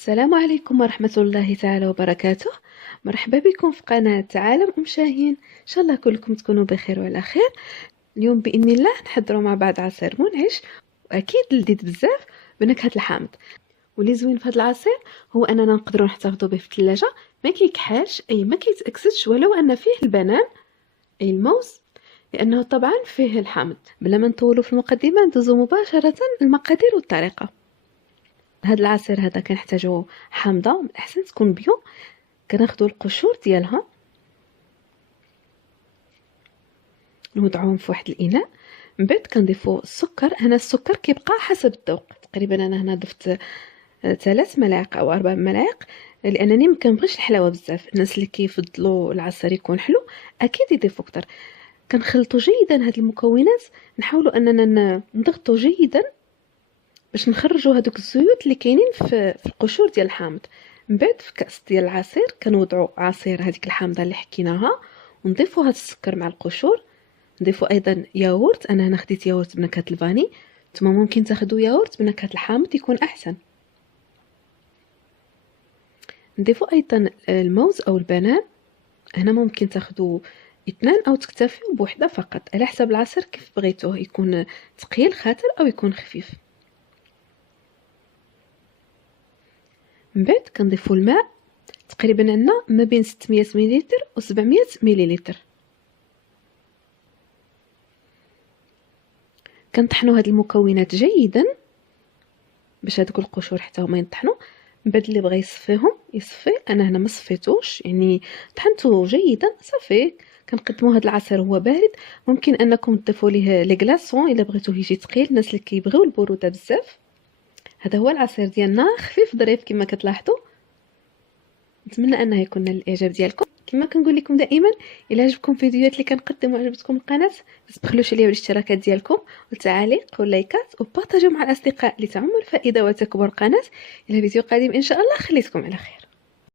السلام عليكم ورحمة الله تعالى وبركاته. مرحبا بكم في قناة عالم شاهين. إن شاء الله كلكم تكونوا بخير وعلى خير. اليوم بإذن الله نحضروا مع بعض عصير منعش وأكيد لذيذ بزاف بنكهة الحامض. واللي زوين في هذا العصير هو أننا نقدروا نحتفظوا به في الثلاجة، ما كيكحالش أي ما كيتأكسدش، ولو أن فيه البنان أي الموز، لأنه طبعا فيه الحامض. بلا ما نطولوا في المقدمة ندوزو مباشرة المقادير والطريقة. هاد العصير هذا كنحتاجو حامضه، من الاحسن تكون بيو. كناخدو القشور ديالها نوضعوهم في واحد الاناء، من بعد كنضيفو السكر. هنا السكر كيبقى حسب الذوق، تقريبا انا هنا ضفت 3 ملاعق او 4 ملاعق، لانني ما كنبغيش الحلاوه بزاف. الناس اللي كيفضلوا العصير يكون حلو اكيد يضيفوا اكثر. كنخلطوا جيدا هاد المكونات، نحاولوا اننا نضغطوا جيدا باش نخرجوا هذوك الزيوت اللي كاينين في القشور ديال الحامض. من بعد في كاس ديال العصير كنوضعوا عصير هذيك الحامضه اللي حكيناها، ونضيفوا هذا السكر مع القشور. نضيفوا ايضا ياغورت، انا هنا خديت ياغورت بنكهه الفاني، نتوما ممكن تاخذوا ياغورت بنكهه الحامض يكون احسن. نضيفوا ايضا الموز او البنان، هنا ممكن تاخذوا 2 او تكتفيوا بوحده فقط على حسب العصير كيف بغيتوه، يكون ثقيل خاطر او يكون خفيف. من بعد كنضيفوا الماء، تقريبا عندنا ما بين 600 مليلتر و 700 مليلتر. كنطحنوا هاد المكونات جيدا باش هذوك القشور حتى هما ينطحنوا. من بعد اللي بغى يصفيهم يصفي، انا هنا ما صفيتوش، يعني طحنته جيدا صافي. كنقدموا هذا العصير هو بارد. ممكن انكم تضيفوا ليه لي غلاصون الا بغيتوه يجي ثقيل، الناس اللي كيبغيو البروده بزاف. هذا هو العصير ديالنا، خفيف ظريف كما كتلاحظوا. نتمنى انه يكون نال الاعجاب ديالكم. كما كنقول لكم دائما، الا عجبكم الفيديوهات اللي كنقدم وعجبتكم القناه، ما تبخلوش عليا بالاشتراكات ديالكم والتعاليق واللايكات، وبارطاجيو مع الاصدقاء لتعم الفائده وتكبر القناه. الى فيديو قادم ان شاء الله، خليتكم على خير.